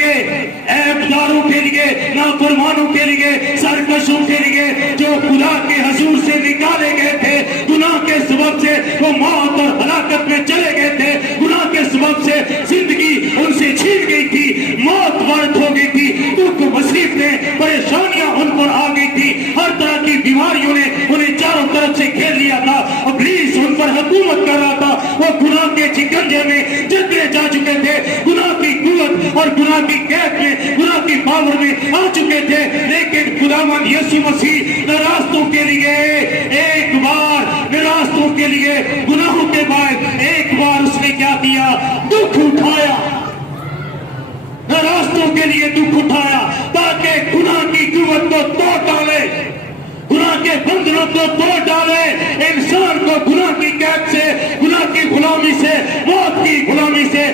लिए, ऐबदारों के लिए, नाफरमानों के लिए, सरकशों के लिए जो खुदा के हजूर से निकाले गए थे, गुनाह के सबब से वो मौत और हलाकत में चले गए थे, गुनाह के सबब से जिंदगी उनसे छीन गई थी, मौत वारद हो गई थी, दुख मुसीबतें परेशानियां उन पर आ गई थी, हर तरह की बीमारियों ने उन्हें चारों तरफ से घेर लिया था, इब्लीस उन पर हुकूमत कर रहा था, वो गुनाह के शिकंजे में जकड़े जा चुके थे, गुनाह की कुव्वत और गुनाह की कैद में, गुनाह की पावर में आ चुके थे। लेकिन खुदावंद यीशु मसीह निराशों के लिए एक बार, निराशों के लिए गुनाहों के बाद एक बार उसने क्या किया, दुख उठाया, निराशों के लिए दुख उठाया, ताकि गुनाह की कुव्वत को तोड़ डाले, गुनाह के बंधनों को तोड़ डाले, इंसान को गुनाह की कैद से, गुनाह की गुलामी से, मौत की गुलामी से